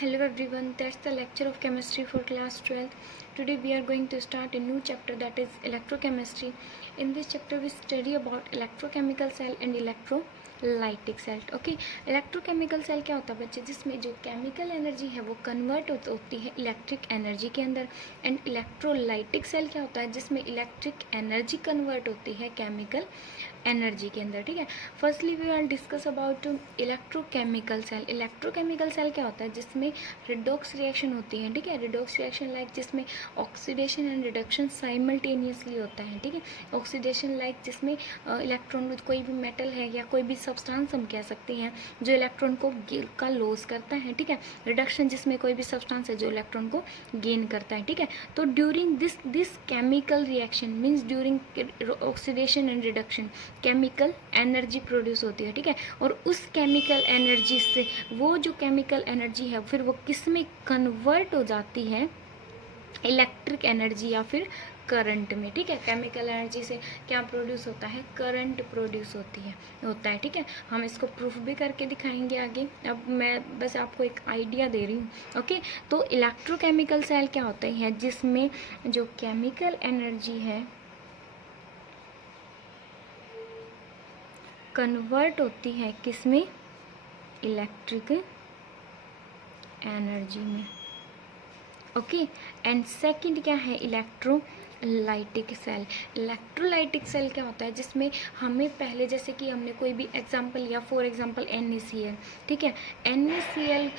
Hello everyone, that's the lecture of chemistry for class 12. Today we are going to start a new chapter, that is electrochemistry. In this chapter we study about electrochemical cell and electrolytic cell. Okay, electrochemical cell क्या होता है बच्चे, जिसमें जो chemical energy है वो convert होती है इलेक्ट्रिक एनर्जी के अंदर. एंड इलेक्ट्रोलाइटिक सेल क्या होता है, जिसमें इलेक्ट्रिक एनर्जी कन्वर्ट होती है केमिकल एनर्जी के अंदर. ठीक है, firstly we will discuss about electrochemical cell. Electrochemical cell क्या होता है, जिसमें रिडॉक्स रिएक्शन होती है. ठीक है, रिडॉक्स रिएक्शन लाइक जिसमें ऑक्सीडेशन एंड रिडक्शन साइमल्टेनियसली होता है. ठीक है, ऑक्सीडेशन लाइक जिसमें इलेक्ट्रॉन, कोई भी मेटल है या कोई भी सब्सटेंस हम कह सकते हैं जो इलेक्ट्रॉन को का लॉस करता है. ठीक है, रिडक्शन जिसमें कोई भी सब्सटेंस है जो इलेक्ट्रॉन को गेन करता है. ठीक है, तो during this chemical reaction means during oxidation and reduction chemical energy produce होती है. ठीक है, और उस केमिकल एनर्जी से वो जो केमिकल एनर्जी है फिर वो किस में कन्वर्ट हो जाती है, इलेक्ट्रिक एनर्जी या फिर करंट में. ठीक है, केमिकल एनर्जी से क्या प्रोड्यूस होता है, करंट प्रोड्यूस होता है. ठीक है, हम इसको प्रूफ भी करके दिखाएंगे आगे. अब मैं बस आपको एक आइडिया दे रही हूँ. ओके, तो इलेक्ट्रोकेमिकल सेल क्या होते हैं, जिसमें जो केमिकल एनर्जी है कन्वर्ट होती है किसमें, इलेक्ट्रिक एनर्जी में. ओके, एंड सेकंड क्या है, इलेक्ट्रोलाइटिक सेल. इलेक्ट्रोलाइटिक सेल क्या होता है, जिसमें हमें पहले जैसे कि हमने कोई भी एग्जांपल लिया, फॉर एग्जांपल NaCl. ठीक है, NaCl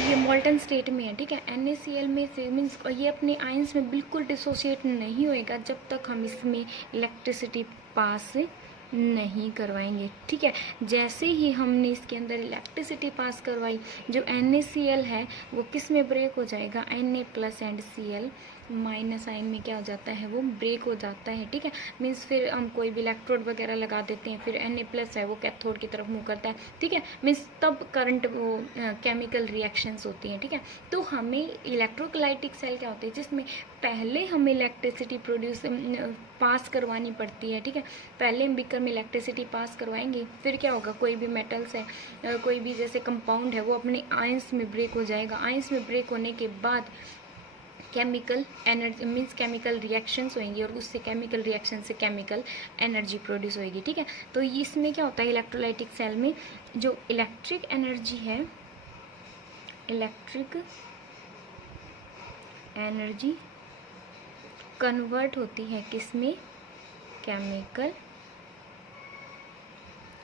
ये मोल्टन स्टेट में है. ठीक है, NaCl में से मीन्स ये अपने आयंस में बिल्कुल डिसोसिएट नहीं होएगा जब तक हम इसमें इलेक्ट्रिसिटी पास नहीं करवाएंगे. ठीक है, जैसे ही हमने इसके अंदर इलेक्ट्रिसिटी पास करवाई, जो NaCl है वो किस में ब्रेक हो जाएगा, Na plus and Cl minus ion में क्या हो जाता है, वो ब्रेक हो जाता है. ठीक है, मीन्स फिर हम कोई भी इलेक्ट्रोड वगैरह लगा देते हैं, फिर Na प्लस है वो कैथोड की तरफ मूव करता है. ठीक है, मीन्स तब करंट वो केमिकल रिएक्शंस होती हैं. ठीक है, तो हमें इलेक्ट्रोलाइटिक सेल क्या होते हैं, जिसमें पहले हमें इलेक्ट्रिसिटी प्रोड्यूस पास करवानी पड़ती है. ठीक है, पहले हम बीकर में इलेक्ट्रिसिटी पास करवाएंगे, फिर क्या होगा, कोई भी मेटल्स है, कोई भी जैसे कंपाउंड है वो अपने आयंस में ब्रेक हो जाएगा. आयंस में ब्रेक होने के बाद chemical energy means chemical reactions होंगी और उससे केमिकल रिएक्शन से केमिकल एनर्जी प्रोड्यूस होगी. ठीक है, तो इसमें क्या होता है, इलेक्ट्रोलाइटिक सेल में जो इलेक्ट्रिक एनर्जी है, इलेक्ट्रिक एनर्जी कन्वर्ट होती है किसमें, केमिकल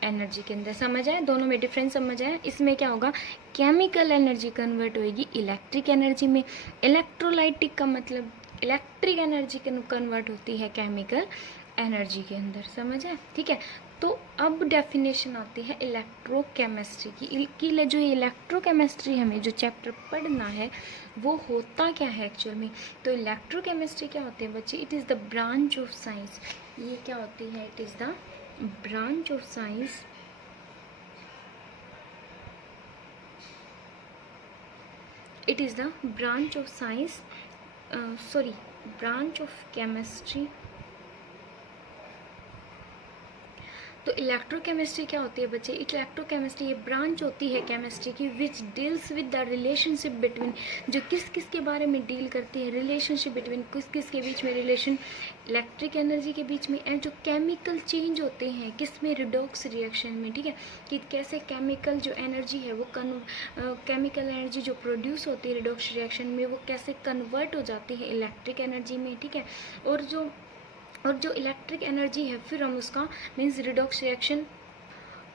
एनर्जी के अंदर. समझ आया, दोनों में डिफरेंस समझ आया. इसमें क्या होगा, केमिकल एनर्जी कन्वर्ट होएगी इलेक्ट्रिक एनर्जी में. इलेक्ट्रोलाइटिक का मतलब इलेक्ट्रिक एनर्जी कन्वर्ट होती है केमिकल एनर्जी के अंदर. समझ आया. ठीक है, तो अब डेफिनेशन आती है इलेक्ट्रोकेमिस्ट्री की. जो इलेक्ट्रोकेमिस्ट्री हमें जो चैप्टर पढ़ना है वो होता क्या है एक्चुअल में. तो इलेक्ट्रोकेमिस्ट्री क्या होती है बच्चे, it is the branch of science. ये क्या होती है, it is the branch of science it is the branch of science branch of chemistry. तो इलेक्ट्रोकेमिस्ट्री क्या होती है बच्चे, इलेक्ट्रोकेमिस्ट्री ये ब्रांच होती है केमिस्ट्री की which deals with the relationship between, जो किस किस के बारे में डील करती है, रिलेशनशिप बिटवीन किस किस के बीच में, रिलेशन इलेक्ट्रिक एनर्जी के बीच में, एंड जो केमिकल चेंज होते हैं किस में, रिडॉक्स रिएक्शन में. ठीक है, कि कैसे केमिकल जो एनर्जी है वो केमिकल एनर्जी जो प्रोड्यूस होती है रिडॉक्स रिएक्शन में वो कैसे कन्वर्ट हो जाती है इलेक्ट्रिक एनर्जी में. ठीक है, और जो इलेक्ट्रिक एनर्जी है फिर हम उसका मीन्स रिडॉक्स रिएक्शन,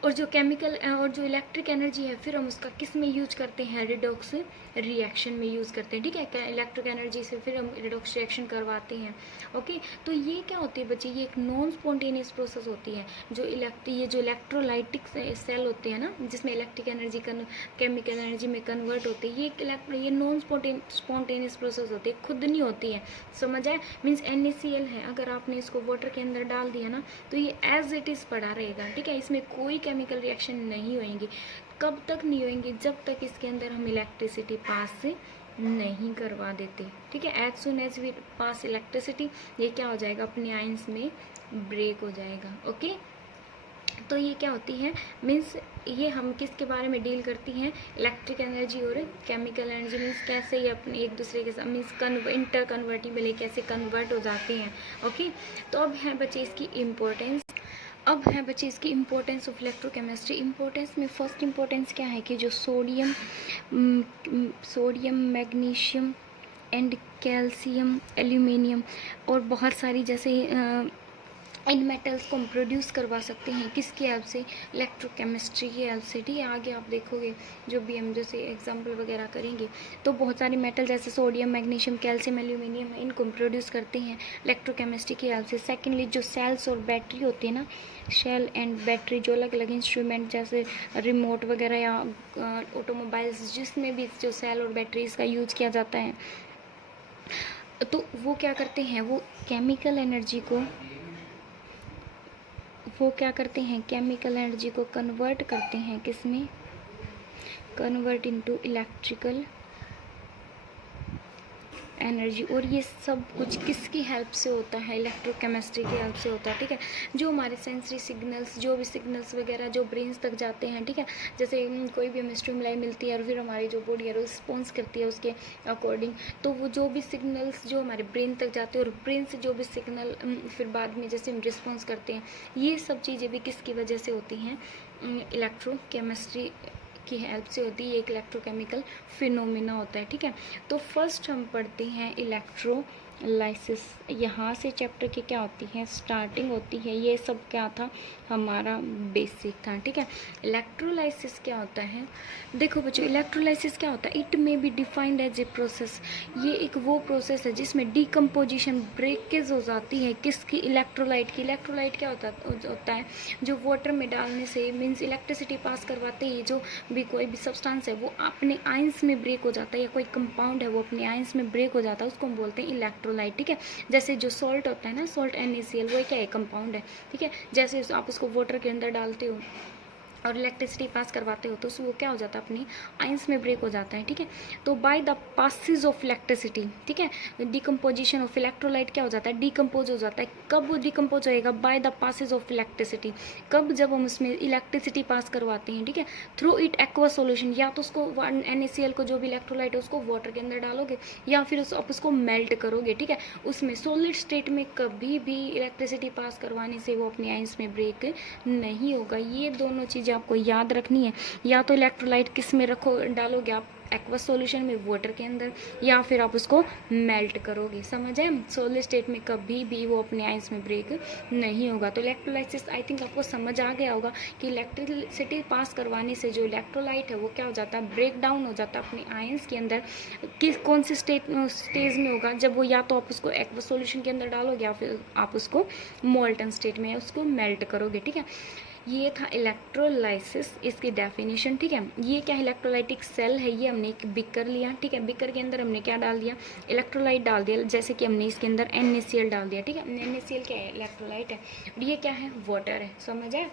और जो केमिकल और जो इलेक्ट्रिक एनर्जी है फिर हम उसका किस में यूज करते हैं, रिडॉक्स रिएक्शन में यूज़ करते हैं. ठीक है, इलेक्ट्रिक एनर्जी से फिर हम रिडॉक्स रिएक्शन करवाते हैं. ओके, तो ये क्या होती है बच्चे, ये एक नॉन स्पॉन्टेनियस प्रोसेस होती है. ये जो इलेक्ट्रोलाइटिक सेल होते हैं ना, जिसमें इलेक्ट्रिक एनर्जी केमिकल एनर्जी में कन्वर्ट होती है, ये नॉन स्पॉन्टेनियस प्रोसेस होती है, खुद नहीं होती है. समझ आए, मीन्स NaCl है, अगर आपने इसको वाटर के अंदर डाल दिया ना तो ये एज इट इज़ पड़ा रहेगा. ठीक है, इसमें कोई केमिकल रिएक्शन नहीं होएंगी. कब तक नहीं होएंगी, जब तक इसके अंदर हम इलेक्ट्रिसिटी पास नहीं करवा देते. ठीक है, as soon as we pass electricity ये क्या हो जाएगा, अपने आयंस में ब्रेक हो जाएगा. ओके, तो ये क्या होती है, मीन्स ये हम किसके बारे में डील करती हैं, इलेक्ट्रिक एनर्जी और केमिकल एनर्जी, मीन्स कैसे ये अपने एक दूसरे के साथ मीन्स इंटर कन्वर्टिबल कैसे कन्वर्ट हो जाती हैं। ओके, तो अब है बच्चे इसकी इम्पोर्टेंस ऑफ इलेक्ट्रोकेमिस्ट्री। इम्पोर्टेंस में फर्स्ट इम्पोर्टेंस क्या है कि जो sodium magnesium and calcium aluminium और बहुत सारी जैसे इन मेटल्स को हम प्रोड्यूस करवा सकते हैं किसकी हेल्प से, इलेक्ट्रोकेमिस्ट्री की हेल्प से। ठीक है, आगे आप देखोगे जो भी हम जैसे एग्जांपल वगैरह करेंगे तो बहुत सारे मेटल जैसे सोडियम मैग्नीशियम कैल्शियम एल्यूमिनियम है, इनको हम प्रोड्यूस करते हैं इलेक्ट्रोकेमिस्ट्री की हेल्प से। सेकेंडली जो सेल्स और बैटरी होती है ना, सेल एंड बैटरी, जो अलग अलग इंस्ट्रूमेंट जैसे रिमोट वगैरह या ऑटोमोबाइल्स जिसमें भी जो सेल और बैटरीज का यूज किया जाता है, तो वो क्या करते हैं, वो केमिकल एनर्जी को कन्वर्ट करते हैं किसमें, कन्वर्ट इनटू इलेक्ट्रिकल एनर्जी। और ये सब कुछ किसकी हेल्प से होता है, इलेक्ट्रोकेमिस्ट्री की हेल्प से होता है। ठीक है, जो हमारे सेंसरी सिग्नल्स, जो भी सिग्नल्स वगैरह जो ब्रेन्स तक जाते हैं, ठीक है, जैसे कोई भी हमें स्टिमुलाई मिलती है और फिर हमारी जो बॉडी है रिस्पॉन्स करती है उसके अकॉर्डिंग, तो वो जो भी सिग्नल्स जो हमारे ब्रेन तक जाते हैं और ब्रेन से जो भी सिग्नल फिर बाद में जैसे हम रिस्पॉन्स करते हैं, ये सब चीज़ें भी किसकी वजह से होती हैं, इलेक्ट्रोकेमिस्ट्री की हेल्प से होती है। एक इलेक्ट्रोकेमिकल फिनोमिना होता है। ठीक है, तो फर्स्ट हम पढ़ते हैं इलेक्ट्रोलाइसिस। यहाँ से चैप्टर की क्या होती है, स्टार्टिंग होती है। ये सब क्या था, हमारा बेसिक था। ठीक है, इलेक्ट्रोलाइसिस क्या होता है, देखो बच्चों इलेक्ट्रोलाइसिस क्या होता है, it may be defined as a process. ये एक वो प्रोसेस है जिसमें डिकम्पोजिशन, ब्रेकेज हो जाती है किसकी, इलेक्ट्रोलाइट की। इलेक्ट्रोलाइट क्या होता है जो वाटर में डालने से मीन्स इलेक्ट्रिसिटी पास करवाते ही जो भी कोई भी सब्सटेंस है वो अपने आयंस में ब्रेक हो जाता है, या कोई कंपाउंड है वो अपने आयंस में ब्रेक हो जाता है, उसको हम बोलते हैं इलेक्ट्रोलाइट। ठीक है, जैसे जो सॉल्ट होता है ना, सॉल्ट NaCl, वो क्या है, कंपाउंड है। ठीक है, जैसे आप उसको वाटर के अंदर डालते हो और इलेक्ट्रिसिटी पास करवाते हो तो वो क्या हो जाता है, अपनी आयंस में ब्रेक हो जाता है। ठीक है, तो by the passage of electricity, ठीक है, डिकम्पोजिशन ऑफ इलेक्ट्रोलाइट क्या हो जाता है, डिकम्पोज हो जाता है। कब वो डिकम्पोज होएगा, by the passage of electricity, कब, जब हम उसमें इलेक्ट्रिसिटी पास करवाते हैं। ठीक है, थ्रू इट एक्वा सोल्यूशन, या तो उसको NaCl को जो भी इलेक्ट्रोलाइट है उसको वाटर के अंदर डालोगे या फिर आप उसको मेल्ट करोगे। ठीक है, उसमें सॉलिड स्टेट में कभी भी इलेक्ट्रिसिटी पास करवाने से वो अपने आयंस में ब्रेक नहीं होगा। ये दोनों चीज़ें आपको याद रखनी है। या तो इलेक्ट्रोलाइट किस में डालोगे आप, एक्वा सॉल्यूशन में, वाटर के अंदर, या फिर आप उसको मेल्ट करोगे। समझ है, सॉलिड स्टेट में कभी भी वो अपने आयंस में ब्रेक नहीं होगा। तो इलेक्ट्रोलाइसिस आई थिंक आपको समझ आ गया होगा कि इलेक्ट्रिसिटी पास करवाने से जो इलेक्ट्रोलाइट है वो क्या हो जाता है, ब्रेक डाउन हो जाता है अपने आयंस के अंदर। कौन सी स्टेज में होगा, जब वो या तो आप उसको एक्वा सॉल्यूशन के अंदर डालोगे या फिर आप उसको मोल्टन स्टेट में उसको मेल्ट करोगे। ठीक है, ये था इलेक्ट्रोलाइसिस, इसकी डेफिनेशन। ठीक है, ये क्या इलेक्ट्रोलाइटिक सेल है, ये हमने एक बिकर लिया। ठीक है, बिकर के अंदर हमने क्या डाल दिया, इलेक्ट्रोलाइट डाल दिया, जैसे कि हमने इसके अंदर NaCl डाल दिया। ठीक है, NaCl क्या है, इलेक्ट्रोलाइट है, और ये क्या है, वाटर है। समझ आए।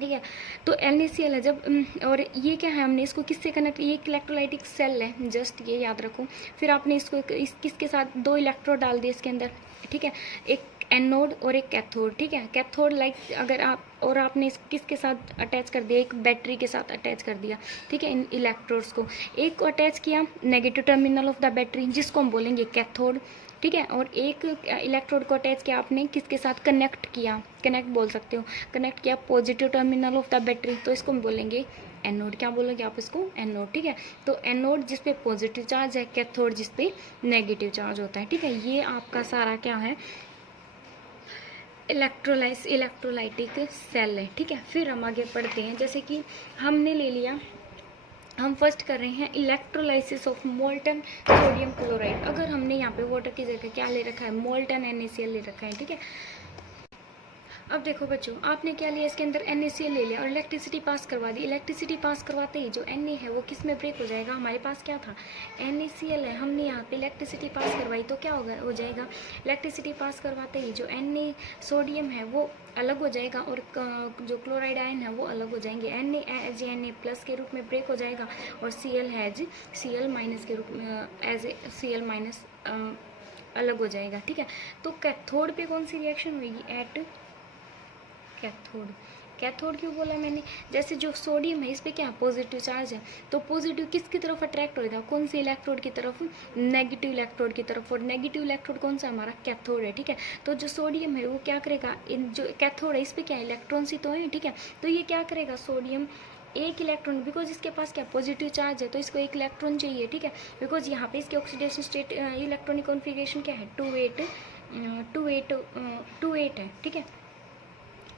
ठीक है, तो NaCl है जब, और ये क्या है, हमने इसको किससे कनेक्ट, ये एक इलेक्ट्रोलाइटिक सेल है, जस्ट ये याद रखो। फिर आपने इसको किसके साथ, 2 इलेक्ट्रोड डाल दिए इसके अंदर। ठीक है, एक एनोड और एक कैथोड। ठीक है, कैथोड लाइक अगर आप, और आपने इस किसके साथ अटैच कर दिया, एक बैटरी के साथ अटैच कर दिया। ठीक है, इन इलेक्ट्रोड्स को एक को अटैच किया negative terminal of the battery, जिसको हम बोलेंगे कैथोड। ठीक है, और एक इलेक्ट्रोड को अटैच किया आपने किसके साथ, कनेक्ट किया, कनेक्ट बोल सकते हो, कनेक्ट किया positive terminal of the battery, तो इसको हम बोलेंगे एनोड। क्या बोलोगे आप इसको, एनोड। ठीक है, तो एनोड जिस पे पॉजिटिव चार्ज है, कैथोड जिस पे नेगेटिव चार्ज होता है। ठीक है, ये आपका सारा क्या है, इलेक्ट्रोलाइटिक सेल है। ठीक है, फिर हम आगे पढ़ते हैं, जैसे कि हमने ले लिया, हम फर्स्ट कर रहे हैं electrolysis of molten sodium chloride. अगर हमने यहाँ पे वाटर की जगह क्या ले रखा है, मोल्टन NaCl ले रखा है। ठीक है, अब देखो बच्चों, आपने क्या लिया, इसके अंदर NaCl ले लिया और इलेक्ट्रिसिटी पास करवा दी। इलेक्ट्रिसिटी पास करवाते ही जो Na है वो किस में ब्रेक हो जाएगा, हमारे पास क्या था, NaCl है, हमने यहाँ पे इलेक्ट्रिसिटी पास करवाई तो क्या हो जाएगा, इलेक्ट्रिसिटी पास करवाते ही जो Na सोडियम है वो अलग हो जाएगा और जो क्लोराइड आयन है वो अलग हो जाएंगे। Na एज Na प्लस के रूप में ब्रेक हो जाएगा और Cl है एज Cl माइनस के रूप में, एज Cl माइनस अलग हो जाएगा। ठीक है, तो कैथोड पे कौन सी रिएक्शन होगी, एट कैथोड क्यों बोला मैंने, जैसे जो सोडियम है इस पर क्या है, पॉजिटिव चार्ज है, तो पॉजिटिव किसकी तरफ अट्रैक्ट होगा, कौन सी इलेक्ट्रोड की तरफ, नेगेटिव इलेक्ट्रोड की तरफ, और नेगेटिव इलेक्ट्रोड कौन सा हमारा, कैथोड है, ठीक है। तो जो सोडियम है वो क्या करेगा, इन जो कैथोड है इस पर क्या है, इलेक्ट्रॉन्स ही तो है, ठीक है। तो ये क्या करेगा, सोडियम एक इलेक्ट्रॉन, बिकॉज इसके पास क्या पॉजिटिव चार्ज है तो इसको एक इलेक्ट्रॉन चाहिए, ठीक है। बिकॉज यहाँ पे इसकी ऑक्सीडेशन स्टेट इलेक्ट्रॉनिक कॉन्फ़िगरेशन क्या है, 2 8 है, ठीक है,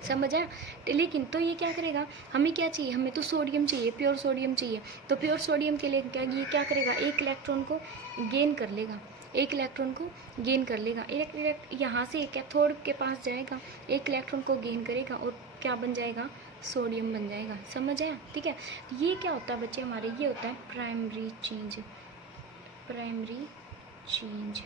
समझ आया। लेकिन तो ये क्या करेगा, हमें क्या चाहिए, हमें तो सोडियम चाहिए, प्योर सोडियम चाहिए, तो प्योर सोडियम के लिए क्या ये क्या करेगा, एक इलेक्ट्रॉन को गेन कर लेगा, एक इलेक्ट्रॉन को गेन कर लेगा, यहाँ से कैथोड के पास जाएगा, एक इलेक्ट्रॉन को गेन करेगा और क्या बन जाएगा, सोडियम बन जाएगा, समझ आया, ठीक है। ये क्या होता है बच्चे हमारे, ये होता है primary change, primary change,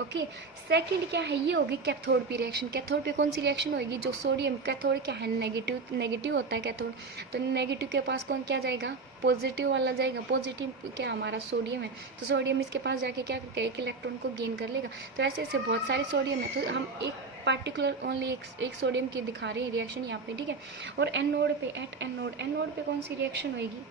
okay. Second क्या है, ये होगी कैथोड पे रिएक्शन, कैथोड पे कौन सी रिएक्शन होगी, जो सोडियम, कैथोड क्या है, नेगेटिव होता है कैथोड, तो नेगेटिव के पास कौन क्या जाएगा, पॉजिटिव वाला जाएगा, पॉजिटिव क्या हमारा सोडियम है, तो सोडियम इसके पास जाके क्या करके एक इलेक्ट्रॉन को गेन कर लेगा। तो ऐसे ऐसे बहुत सारे सोडियम है, तो हम एक पार्टिकुलर ओनली एक सोडियम की दिखा रहे हैं रिएक्शन यहाँ पे, ठीक है। और एनोड पे, एट एनोड पे कौन सी रिएक्शन होगी,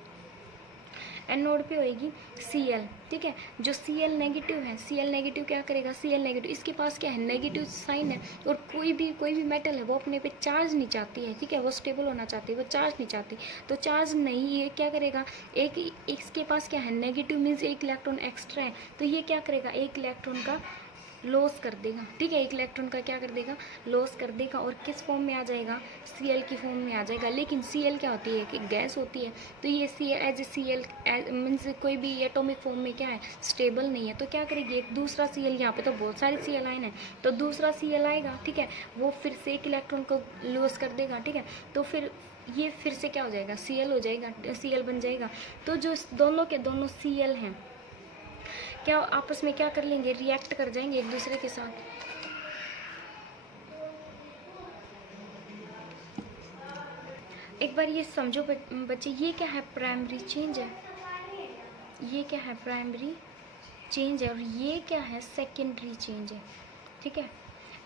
एनोड पे होएगी Cl, ठीक है। जो Cl नेगेटिव है, Cl नेगेटिव क्या करेगा, Cl नेगेटिव इसके पास क्या है, नेगेटिव साइन है, और कोई भी मेटल है वो अपने पे चार्ज नहीं चाहती है, ठीक है, वो स्टेबल होना चाहती है, वो चार्ज नहीं चाहती, तो चार्ज नहीं, ये क्या करेगा, एक इसके पास क्या है, नेगेटिव मीन्स एक इलेक्ट्रॉन एक्स्ट्रा है, तो ये क्या करेगा, एक इलेक्ट्रॉन का लॉस कर देगा, ठीक है, एक इलेक्ट्रॉन का क्या कर देगा, लॉस कर देगा, और किस फॉर्म में आ जाएगा, Cl की फॉर्म में आ जाएगा। लेकिन Cl क्या होती है, कि गैस होती है, तो ये Cl मीन्स कोई भी एटॉमिक फॉर्म में क्या है, स्टेबल नहीं है, तो क्या करेगी, एक दूसरा Cl, यहाँ पे तो बहुत सारे Cl आयन है, तो दूसरा Cl आएगा, ठीक है, वो फिर से एक इलेक्ट्रॉन को लॉस कर देगा, ठीक है, तो फिर ये फिर से क्या हो जाएगा, Cl हो जाएगा, Cl बन जाएगा। तो जो दोनों के दोनों Cl हैं क्या आपस में क्या कर लेंगे, रिएक्ट कर जाएंगे एक दूसरे के साथ। एक बार ये समझो बच्चे, ये क्या है, प्राइमरी चेंज है, ये क्या है, प्राइमरी चेंज है, और ये क्या है, सेकेंडरी चेंज है, ठीक है।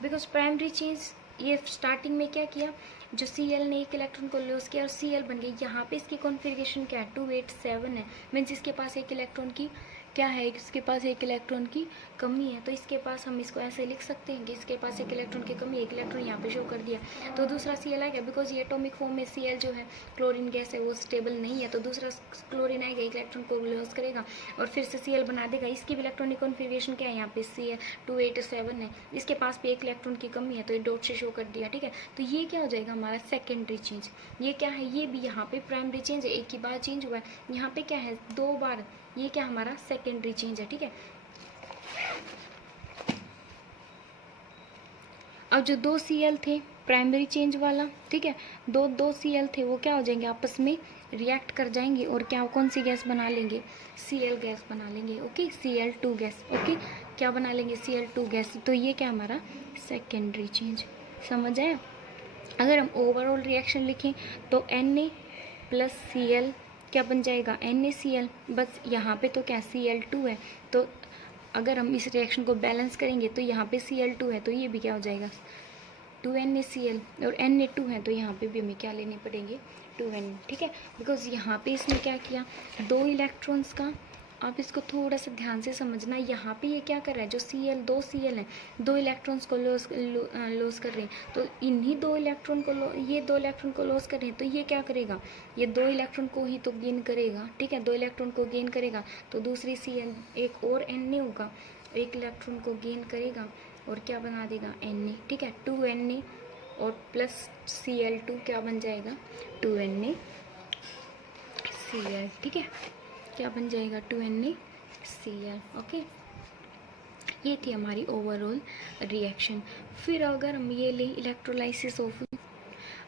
बिकॉज प्राइमरी चेंज ये स्टार्टिंग में क्या किया, जो Cl ने एक इलेक्ट्रॉन को लॉस किया और Cl बन गई, यहाँ पे इसकी कॉन्फ़िगरेशन क्या है, 2 8 7 है, मीन्स इसके पास एक इलेक्ट्रॉन की क्या है, इसके पास एक इलेक्ट्रॉन की कमी है, तो इसके पास हम इसको ऐसे लिख सकते हैं कि इसके पास एक इलेक्ट्रॉन की कमी, एक इलेक्ट्रॉन यहाँ पे शो कर दिया, तो दूसरा Cl आएगा, बिकॉज ये एटॉमिक फॉर्म में Cl जो है क्लोरीन गैस है वो स्टेबल नहीं है, तो दूसरा क्लोरीन आएगा, एक इलेक्ट्रॉन को लॉस करेगा और फिर से Cl बना देगा। इसकी भी इलेक्ट्रॉनिक कॉन्फ़िगरेशन क्या है, यहाँ पे Cl 2 8 7 है, इसके पास भी एक इलेक्ट्रॉन की कमी है, तो ये डॉट से शो कर दिया, ठीक है। तो ये क्या हो जाएगा हमारा सेकेंडरी चेंज। ये क्या है, ये भी यहाँ पे प्राइमरी चेंज है, एक ही बार चेंज हुआ है, यहाँ पे क्या है, 2 बार, ये क्या हमारा सेकेंडरी चेंज है, ठीक है। अब जो 2 Cl थे प्राइमरी चेंज वाला, ठीक है, दो Cl थे, वो क्या हो जाएंगे, आपस में रिएक्ट कर जाएंगे और क्या कौन सी गैस बना लेंगे, Cl गैस बना लेंगे, ओके, Cl2 गैस, ओके, क्या बना लेंगे, Cl2 गैस। तो ये क्या हमारा सेकेंडरी चेंज, समझ आया। अगर हम ओवरऑल रिएक्शन लिखें तो Na प्लस Cl क्या बन जाएगा, NaCl, बस यहाँ पे तो क्या Cl2 है, तो अगर हम इस रिएक्शन को बैलेंस करेंगे तो यहाँ पे Cl2 है, तो ये भी क्या हो जाएगा 2NaCl, और Na2 है, तो यहाँ पे भी हमें क्या लेने पड़ेंगे, 2Na, ठीक है। बिकॉज यहाँ पे इसने क्या किया, 2 इलेक्ट्रॉन्स का, आप इसको थोड़ा सा ध्यान से समझना, यहाँ पे ये क्या कर रहा है, जो दो Cl है, 2 इलेक्ट्रॉन्स को लॉस कर रहे हैं, तो इन्हीं 2 इलेक्ट्रॉन को ये 2 इलेक्ट्रॉन को लॉस कर रहे हैं, तो ये क्या करेगा, ये 2 इलेक्ट्रॉन को ही तो गेन करेगा, ठीक है, 2 इलेक्ट्रॉन को गेन करेगा, तो दूसरी Cl एक और Na होगा, एक इलेक्ट्रॉन को गेन करेगा और क्या बना देगा, Na, ठीक है, 2Na और प्लस Cl2 क्या बन जाएगा, 2NaCl, ठीक है, क्या बन जाएगा, 2NaCl, ओके। ये थी हमारी ओवरऑल रिएक्शन। फिर अगर हम ये लें इलेक्ट्रोलाइसिस ऑफ,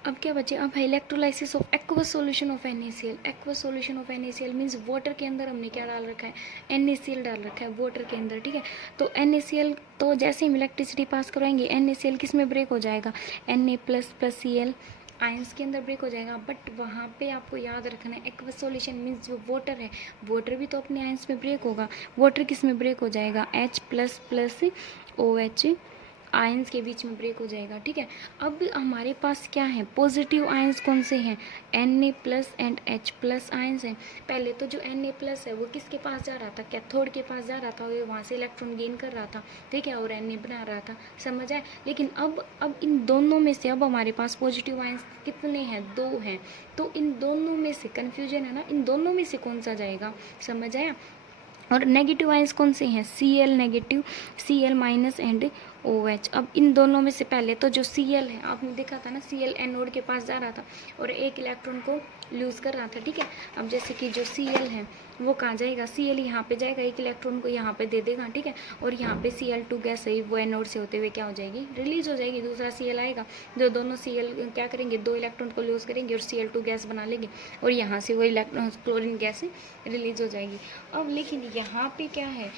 अब क्या बचे, अब है electrolysis of aqueous solution of NaCl। Aqueous solution of NaCl means water के अंदर हमने क्या डाल रखा है, NaCl डाल रखा है वाटर के अंदर, ठीक है। तो NaCl, तो जैसे हम इलेक्ट्रिसिटी पास करवाएंगे NaCl किस में ब्रेक हो जाएगा, Na प्लस Cl आयंस के अंदर ब्रेक हो जाएगा। बट वहाँ पे आपको याद रखना है एक्वस सॉल्यूशन मीन्स जो वाटर है, वाटर भी तो अपने आयंस में ब्रेक होगा, वाटर किस में ब्रेक हो जाएगा, H प्लस OH आयंस के बीच में ब्रेक हो जाएगा, ठीक है। अब हमारे पास क्या है, पॉजिटिव आयंस कौन से हैं, Na+ एंड H+ आयंस हैं। पहले तो जो Na+ है वो किसके पास जा रहा था, कैथोड के पास जा रहा था, और वहाँ से इलेक्ट्रॉन गेन कर रहा था, ठीक है, और Na बना रहा था, समझ आए। लेकिन अब इन दोनों में से अब हमारे पास पॉजिटिव आयंस कितने हैं, 2 हैं। तो इन दोनों में से कन्फ्यूजन है ना, इन दोनों में से कौन सा जाएगा, समझ आया। और नेगेटिव आयंस कौन से हैं, Cl-, Cl- एंड OH। अब इन दोनों में से पहले तो जो Cl है, आपने देखा था ना, Cl एनोड के पास जा रहा था और एक इलेक्ट्रॉन को लूज कर रहा था, ठीक है। अब जैसे कि जो Cl है वो कहाँ जाएगा, Cl यहाँ पे जाएगा, एक इलेक्ट्रॉन को यहाँ पे दे देगा, ठीक है। और यहाँ पे Cl2 गैस है, वो एनोड से होते हुए क्या हो जाएगी, रिलीज हो जाएगी, दूसरा Cl आएगा, जो दोनों Cl क्या करेंगे, 2 इलेक्ट्रॉन को लूज करेंगे और Cl2 गैस बना लेंगे, और यहाँ से वो इलेक्ट्रॉन क्लोरीन गैस रिलीज हो जाएगी। अब लेकिन यहाँ पे क्या है,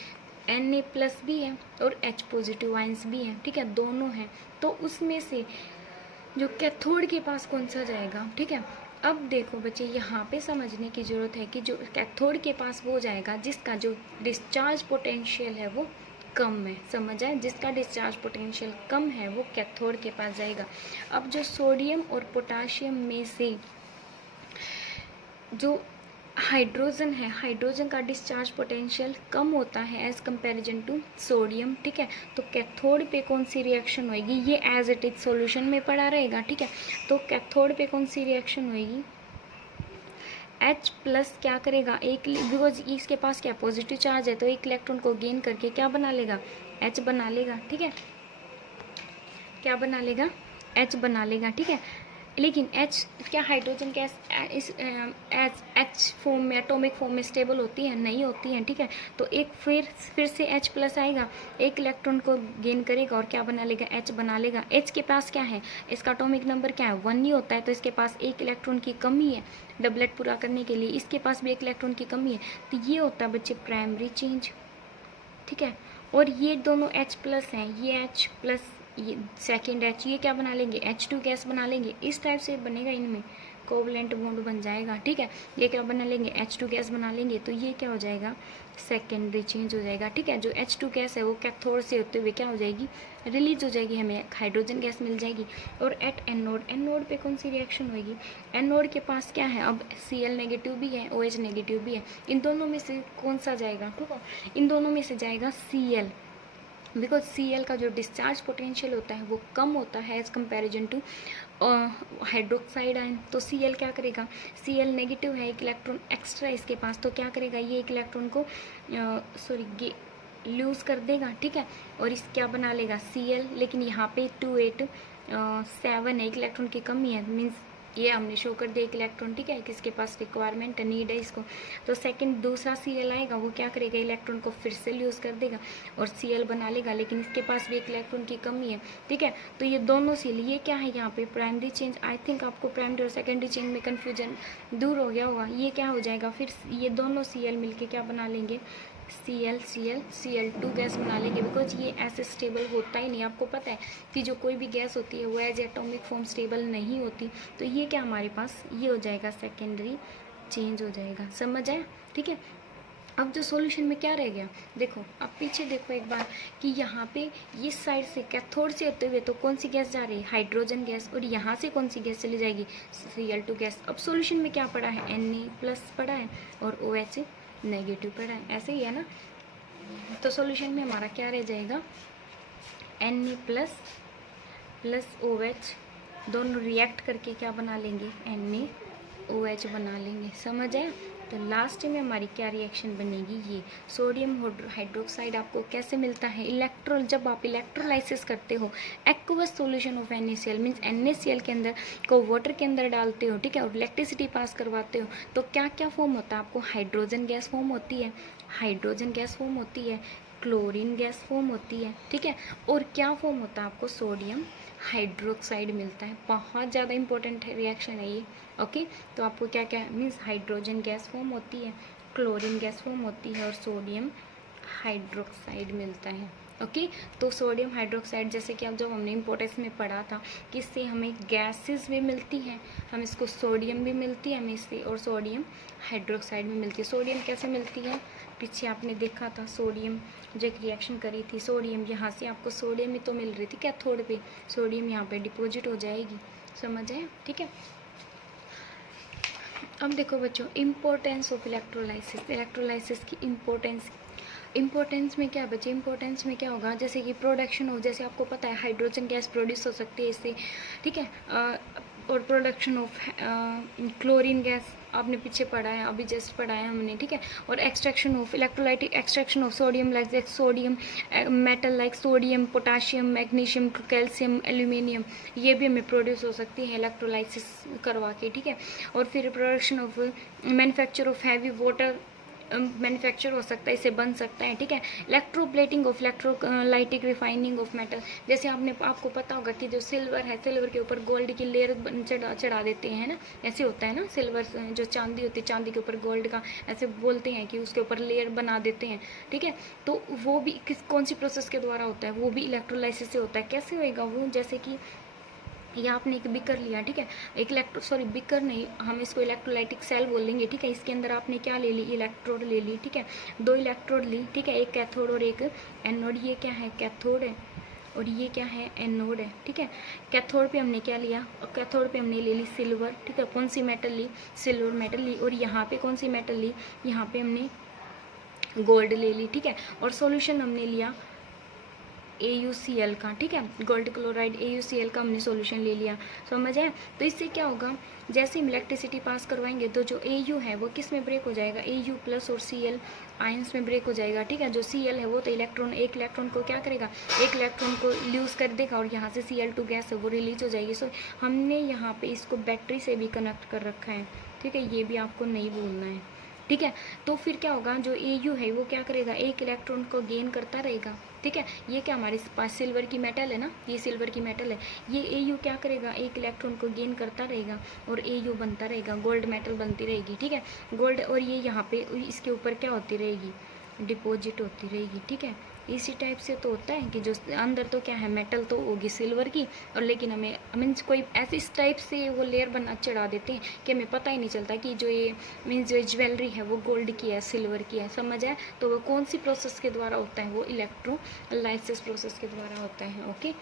Na+ भी है और H+ आयंस भी है, ठीक है, दोनों हैं। तो उसमें से जो कैथोड के पास कौन सा जाएगा, ठीक है। अब देखो बच्चे, यहाँ पे समझने की ज़रूरत है कि जो कैथोड के पास वो जाएगा जिसका जो डिस्चार्ज पोटेंशियल है वो कम है, समझ आए, जिसका डिस्चार्ज पोटेंशियल कम है वो कैथोड के पास जाएगा। अब जो सोडियम और पोटाशियम में से जो हाइड्रोजन है, हाइड्रोजन का डिस्चार्ज पोटेंशियल कम होता है एज कंपैरिजन टू सोडियम, ठीक है। तो कैथोड पे कौन सी रिएक्शन होएगी, ये एज इट इज सॉल्यूशन में पड़ा रहेगा, ठीक है। तो कैथोड पे कौन सी रिएक्शन होएगी, H+ क्या करेगा, एक, बिकॉज इसके पास क्या पॉजिटिव चार्ज है, तो एक इलेक्ट्रॉन को गेन करके क्या बना लेगा, H बना लेगा, ठीक है, क्या बना लेगा, H बना लेगा, ठीक है। लेकिन H क्या हाइड्रोजन गैस इस H फॉर्म में, एटॉमिक फॉर्म में स्टेबल होती है, नहीं होती है, ठीक है। तो एक फिर से H+ आएगा, एक इलेक्ट्रॉन को गेन करेगा और क्या बना लेगा, H बना लेगा। H के पास क्या है, इसका एटॉमिक नंबर क्या है, 1 ही होता है, तो इसके पास एक इलेक्ट्रॉन की कमी है डबलेट पूरा करने के लिए, इसके पास भी एक इलेक्ट्रॉन की कमी है। तो ये होता है बच्चे प्राइमरी चेंज, ठीक है। और ये दोनों H+ हैं, ये H+, ये सेकेंड H, ये क्या बना लेंगे, H2 गैस बना लेंगे, इस टाइप से बनेगा, इनमें कोवलेंट बॉन्ड बन जाएगा, ठीक है। ये क्या बना लेंगे, H2 गैस बना लेंगे, तो ये क्या हो जाएगा, सेकेंडरी चेंज हो जाएगा, ठीक है। जो H2 गैस है वो कैथोड से होते हुए क्या हो जाएगी, रिलीज हो जाएगी, हमें हाइड्रोजन गैस मिल जाएगी। और एट एनोड, एनोड पे कौन सी रिएक्शन होगी, एनोड के पास क्या है, अब Cl- भी है, OH- भी है, इन दोनों में से कौन सा जाएगा, ठीक है, इन दोनों में से जाएगा Cl, बिकॉज Cl का जो डिस्चार्ज पोटेंशियल होता है वो कम होता है as comparison to hydroxide ion. तो Cl क्या करेगा, Cl- है, एक इलेक्ट्रॉन एक्स्ट्रा इसके पास, तो क्या करेगा, ये एक इलेक्ट्रॉन को लूज कर देगा, ठीक है, और इस क्या बना लेगा Cl। लेकिन यहाँ पे 287 है, एक इलेक्ट्रॉन की कमी है, मीन्स ये हमने शो कर दिया एक इलेक्ट्रॉन, ठीक है, किसके पास रिक्वायरमेंट है, नीड है इसको। तो सेकंड दूसरा Cl आएगा, वो क्या करेगा, इलेक्ट्रॉन को फिर से यूज़ कर देगा और Cl बना लेगा, लेकिन इसके पास भी एक इलेक्ट्रॉन की कमी है, ठीक है। तो ये दोनों Cl, ये क्या है यहाँ पे प्राइमरी चेंज। आई थिंक आपको प्राइमरी और सेकेंडरी चेंज में कन्फ्यूजन दूर हो गया होगा। ये क्या हो जाएगा, फिर ये दोनों Cl मिलके क्या बना लेंगे, Cl2 गैस बना लेंगे, बिकॉज ये ऐसे स्टेबल होता ही नहीं। आपको पता है कि जो कोई भी गैस होती है वो एज एटॉमिक फॉर्म स्टेबल नहीं होती। तो ये क्या हमारे पास ये हो जाएगा, सेकेंडरी चेंज हो जाएगा, समझ आया, ठीक है। अब जो सॉल्यूशन में क्या रह गया, देखो अब पीछे देखो एक बार कि यहाँ पे इस साइड से कैथोड से होते हुए तो कौन सी गैस जा रही है, हाइड्रोजन गैस, और यहाँ से कौन सी गैस चली जाएगी, Cl2 गैस। अब सॉल्यूशन में क्या पड़ा है, Na+ पड़ा है और OH- पड़ा है, ऐसे ही है ना। तो सॉल्यूशन में हमारा क्या रह जाएगा, Na+ प्लस OH दोनों रिएक्ट करके क्या बना लेंगे, NaOH बना लेंगे, समझ आया। तो लास्ट में हमारी क्या रिएक्शन बनेगी, ये सोडियम हाइड्रोक्साइड आपको कैसे मिलता है, जब आप इलेक्ट्रोलाइसिस करते हो aqueous solution of NaCl, means NaCl के अंदर को वाटर के अंदर डालते हो, ठीक है, और इलेक्ट्रिसिटी पास करवाते हो, तो क्या क्या फॉर्म होता है आपको, हाइड्रोजन गैस फॉर्म होती है, क्लोरीन गैस फॉर्म होती है, ठीक है, और क्या फॉर्म होता है आपको, सोडियम हाइड्रोक्साइड मिलता है। बहुत ज़्यादा इंपॉर्टेंट रिएक्शन है ये, ओके। तो आपको क्या क्या मीन्स हाइड्रोजन गैस फॉर्म होती है, क्लोरीन गैस फॉर्म होती है और सोडियम हाइड्रोक्साइड मिलता है, ओके। तो सोडियम हाइड्रोक्साइड, जैसे कि अब जब हमने इम्पोर्टेंस में पढ़ा था कि इससे हमें गैसेस भी मिलती हैं, हम इसको सोडियम भी मिलती है हमें इससे, और सोडियम हाइड्रोक्साइड भी मिलती है। सोडियम कैसे मिलती है, पीछे आपने देखा था सोडियम जो एक रिएक्शन करी थी, सोडियम यहाँ से आपको सोडियम ही तो मिल रही थी कैथोड पे, सोडियम यहाँ पे डिपोजिट हो जाएगी, समझ आए, ठीक है। अब देखो बच्चों, इम्पोर्टेंस ऑफ इलेक्ट्रोलाइसिस, इलेक्ट्रोलाइसिस की इम्पोर्टेंस में क्या बचे, इम्पोर्टेंस में क्या होगा, जैसे कि प्रोडक्शन ऑफ, जैसे आपको पता है हाइड्रोजन गैस प्रोड्यूस हो सकती है इससे, ठीक है, और प्रोडक्शन ऑफ क्लोरीन गैस आपने पीछे पढ़ा है, अभी जस्ट पढ़ा है हमने, ठीक है। और extraction of electrolytic extraction of sodium like sodium metal like sodium, potassium, magnesium, calcium, aluminium, ये भी हमें प्रोड्यूस हो सकती है इलेक्ट्रोलाइसिस करवा के, ठीक है। और फिर production of manufacture of heavy water manufacture हो सकता है, इसे बन सकता है, ठीक है। Electroplating of electrolytic refining of metal, जैसे आपको पता होगा कि जो सिल्वर है, सिल्वर के ऊपर गोल्ड की लेयर चढ़ा देते हैं ना, ऐसे होता है ना, सिल्वर जो चांदी होती है, चांदी के ऊपर गोल्ड का ऐसे बोलते हैं कि उसके ऊपर लेयर बना देते हैं, ठीक है। तो वो भी कौन सी प्रोसेस के द्वारा होता है, वो भी इलेक्ट्रोलाइसिस से होता है। कैसे होएगा वो, जैसे कि या आपने एक बिकर लिया, ठीक है, एक बिकर नहीं, हम इसको इलेक्ट्रोलाइटिक सेल बोलेंगे, ठीक है। इसके अंदर आपने क्या ले ली, इलेक्ट्रोड ले ली, ठीक है, 2 इलेक्ट्रोड ली, ठीक है, एक कैथोड और एक एनोड। ये क्या है, कैथोड है, और ये क्या है, एनोड है, ठीक है। कैथोड पे हमने क्या लिया, कैथोड पे हमने ले ली सिल्वर, ठीक है, कौन सी मेटल ली, सिल्वर मेटल ली। और यहाँ पे कौन सी मेटल ली, यहाँ पे हमने गोल्ड ले ली, ठीक है। और सॉल्यूशन हमने लिया AuCl का, ठीक है, गोल्ड क्लोराइड AuCl का हमने सॉल्यूशन ले लिया, समझ आए। तो इससे क्या होगा, जैसे हम इलेक्ट्रिसिटी पास करवाएंगे तो जो Au है वो किस में ब्रेक हो जाएगा, Au प्लस और Cl आयंस में ब्रेक हो जाएगा, ठीक है। जो Cl है वो तो इलेक्ट्रॉन, एक इलेक्ट्रॉन को क्या करेगा, एक इलेक्ट्रॉन को लूज कर देगा, और यहाँ से Cl2 गैस है वो रिलीज हो जाएगी। सो हमने यहाँ पे इसको बैटरी से भी कनेक्ट कर रखा है, ठीक है, ये भी आपको नहीं भूलना है, ठीक है। तो फिर क्या होगा, जो Au है वो क्या करेगा, एक इलेक्ट्रॉन को गेन करता रहेगा, ठीक है। ये क्या हमारे पास सिल्वर की मेटल है ना, ये सिल्वर की मेटल है, ये Au क्या करेगा, एक इलेक्ट्रॉन को गेन करता रहेगा और Au बनता रहेगा, गोल्ड मेटल बनती रहेगी, ठीक है, गोल्ड। और ये यहाँ पे इसके ऊपर क्या होती रहेगी, डिपॉजिट होती रहेगी, ठीक है। इसी टाइप से तो होता है कि जो अंदर तो क्या है, मेटल तो होगी सिल्वर की, और लेकिन हमें मीन्स कोई ऐसे इस टाइप से वो लेयर बना चढ़ा देते हैं कि हमें पता ही नहीं चलता कि जो ये मीन्स जो ज्वेलरी है वो गोल्ड की है, सिल्वर की है, समझ आए। तो वो कौन सी प्रोसेस के द्वारा होता है, वो इलेक्ट्रोलाइसिस प्रोसेस के द्वारा होता है, ओके।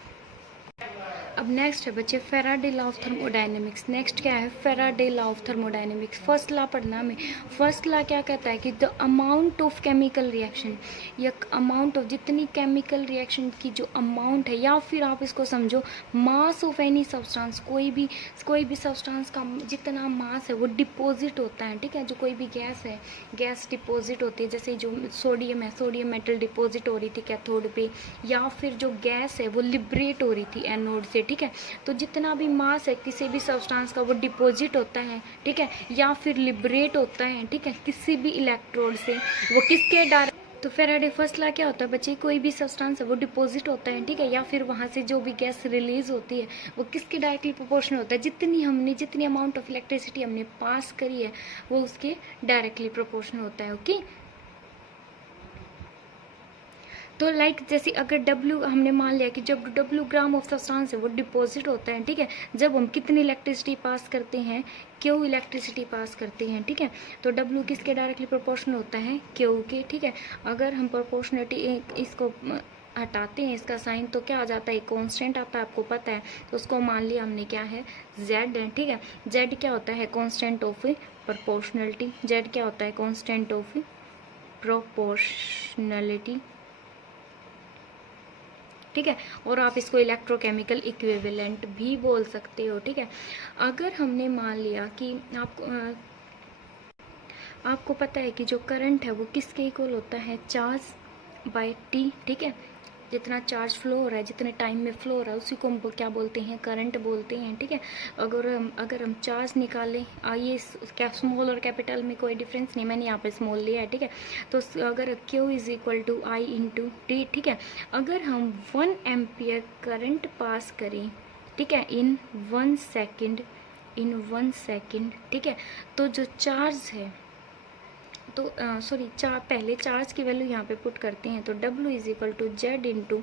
अब नेक्स्ट है बच्चे Faraday law of thermodynamics. Next क्या है, Faraday law of thermodynamics. First law पढ़ना हमें। फर्स्ट लॉ क्या कहता है कि the amount of chemical reaction, या अमाउंट ऑफ जितनी केमिकल रिएक्शन की जो अमाउंट है, या फिर आप इसको समझो मास ऑफ एनी सब्सटेंस, कोई भी सब्सटेंस का जितना मास है वो डिपॉजिट होता है, ठीक है। जो कोई भी गैस है, गैस डिपॉजिट होती है, जैसे जो सोडियम है, सोडियम मेटल डिपॉजिट हो रही थी कैथोड पे, या फिर जो गैस है वो लिबरेट हो रही थी एनोड से, ठीक है। तो जितना भी मास है किसी भी सब्सटेंस का वो डिपॉजिट होता है, ठीक है, या फिर लिबरेट होता है, ठीक है, किसी भी इलेक्ट्रोड से, वो किसके डायरेक्ट। तो फैराडे फर्स्ट लॉ क्या होता है बच्चे, कोई भी सब्सटेंस है वो डिपॉजिट होता है, ठीक है, या फिर वहाँ से जो भी गैस रिलीज होती है वो किसके डायरेक्टली प्रोपोर्शनल होता है, जितनी अमाउंट ऑफ इलेक्ट्रिसिटी हमने पास करी है वो उसके डायरेक्टली प्रोपोर्शनल होता है, ओके। तो लाइक जैसे अगर W हमने मान लिया कि जब W ग्राम ऑफ सब्सटेंस है वो डिपॉजिट होता है, ठीक है, जब हम कितनी इलेक्ट्रिसिटी पास करते हैं, Q इलेक्ट्रिसिटी पास करते हैं, ठीक है। तो W किसके डायरेक्टली प्रोपोर्शनल होता है, Q के, ठीक है। अगर हम प्रोपोर्शनलिटी इसको हटाते हैं इसका साइन तो क्या आ जाता है, कांस्टेंट आता है, आपको पता है। तो उसको मान लिया हमने क्या है, Z है, ठीक है। Z क्या होता है, कांस्टेंट ऑफ प्रोपोर्शनलिटी। Z क्या होता है, कांस्टेंट ऑफ प्रोपोर्शनलिटी, ठीक है। और आप इसको इलेक्ट्रोकेमिकल इक्विवेलेंट भी बोल सकते हो, ठीक है। अगर हमने मान लिया कि आपको पता है कि जो करंट है वो किसके इक्वल होता है, चार्ज बाय T, ठीक है। जितना चार्ज फ्लो हो रहा है, जितने टाइम में फ्लो हो रहा है, उसी को हम क्या बोलते हैं, करंट बोलते हैं, ठीक है। अगर हम चार्ज निकालें, ये क्या स्मॉल और कैपिटल में कोई डिफरेंस नहीं, मैंने यहाँ पे स्मॉल लिया है, ठीक है। तो अगर Q is equal to I into T, ठीक है। अगर हम 1 एम्पियर करंट पास करें, ठीक है, इन 1 सेकेंड, ठीक है, तो जो चार्ज है तो सॉरी पहले चार्ज की वैल्यू यहाँ पे पुट करते हैं, तो W is equal to Z into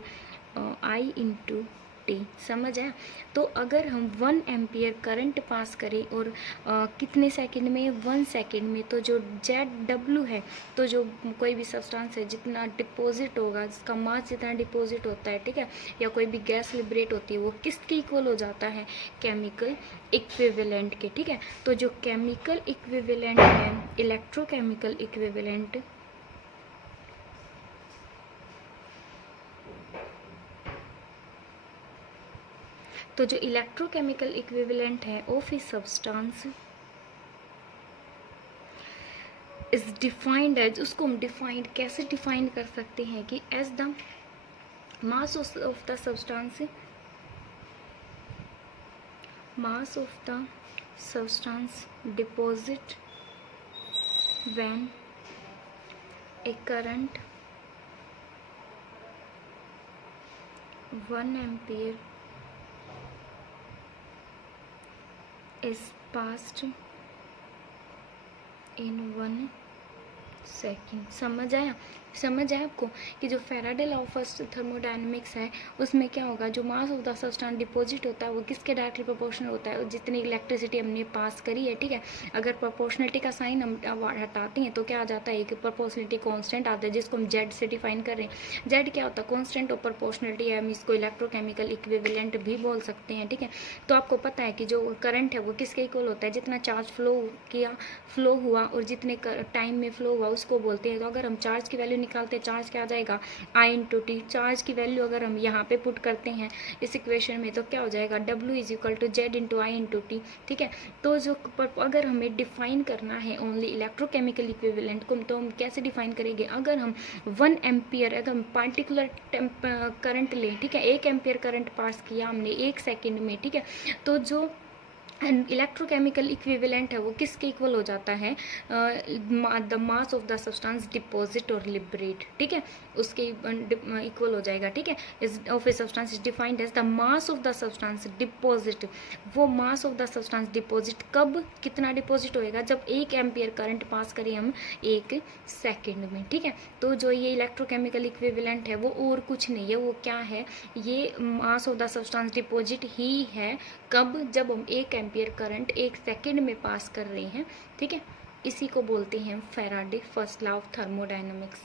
I into T. समझ आया? तो अगर हम 1 एम्पियर करंट पास करें और कितने सेकंड में, 1 सेकंड में, तो जो जेड डब्ल्यू है, तो जो कोई भी सब्सटेंस है जितना डिपॉजिट होगा, जिसका मास जितना डिपॉजिट होता है, ठीक है, या कोई भी गैस लिबरेट होती है, वो किसके इक्वल हो जाता है? केमिकल इक्विवेलेंट के। ठीक है, तो जो केमिकल इक्विवेलेंट है, इलेक्ट्रोकेमिकल इक्विवेलेंट, तो जो इलेक्ट्रोकेमिकल इक्विवेलेंट है of a substance is defined as, उसको हम डिफाइंड कैसे डिफाइन कर सकते हैं कि as the mass of the substance, mass of the substance deposit when a current 1 ampere is passed in 1 second. समझ आया आपको कि जो फैराडे लॉ ऑफ थर्मोडायनेमिक्स है, उसमें क्या होगा, जो मास ऑफ द सब्सटेंस डिपॉजिट होता है वो किसके डायरेक्टली प्रोपोर्शनल होता है, जितनी इलेक्ट्रिसिटी हमने पास करी है। ठीक है, अगर प्रोपोर्शनलिटी का साइन हम हटाते हैं तो क्या आ जाता है कि प्रोपोर्शनलिटी कांस्टेंट आता है, जिसको हम जेड से डिफाइन कर रहे हैं। जेड क्या होता है? कांस्टेंट ऑफ प्रोपोर्शनलिटी है, हम इसको इलेक्ट्रोकेमिकल इक्विवेलेंट भी बोल सकते हैं। ठीक है, तो आपको पता है कि जो करंट है वो किसके इक्वल होता है? जितना चार्ज फ्लो हुआ और जितने टाइम में फ्लो हुआ उसको बोलते हैं। तो अगर हम चार्ज की वैल्यू निकालते हैं, चार्ज क्या आ जाएगा? आई इंटू टी। चार्ज की वैल्यू अगर हम यहाँ पे पुट करते हैं इस इक्वेशन में, तो क्या हो जाएगा? W is equal to Z into I into T. ठीक है, तो जो अगर हमें डिफाइन करना है ओनली इलेक्ट्रोकेमिकल इक्विवेलेंट को, तो हम कैसे डिफाइन करेंगे? अगर हम 1 एम्पियर, अगर हम पार्टिकुलर करंट लें, ठीक है, 1 एम्पियर करंट पास किया हमने 1 सेकेंड में, ठीक है, तो जो इलेक्ट्रोकेमिकल इक्विवेलेंट है वो किसके इक्वल हो जाता है? The mass of the substance deposit और लिबरेट। ठीक है, उसके इक्वल हो जाएगा। ठीक है, is of a substance is defined as the mass of the substance deposit. वो mass of the substance deposit कब, कितना डिपॉजिट होएगा? जब 1 एम्पियर करंट पास करें हम 1 सेकेंड में। ठीक है, तो जो ये इलेक्ट्रोकेमिकल इक्विवेलेंट है वो और कुछ नहीं है, वो क्या है? ये mass of the substance deposit ही है। कब? जब हम 1 एम्पियर करंट 1 सेकेंड में पास कर रहे हैं। ठीक है, इसी को बोलते हैं Faraday first law of thermodynamics.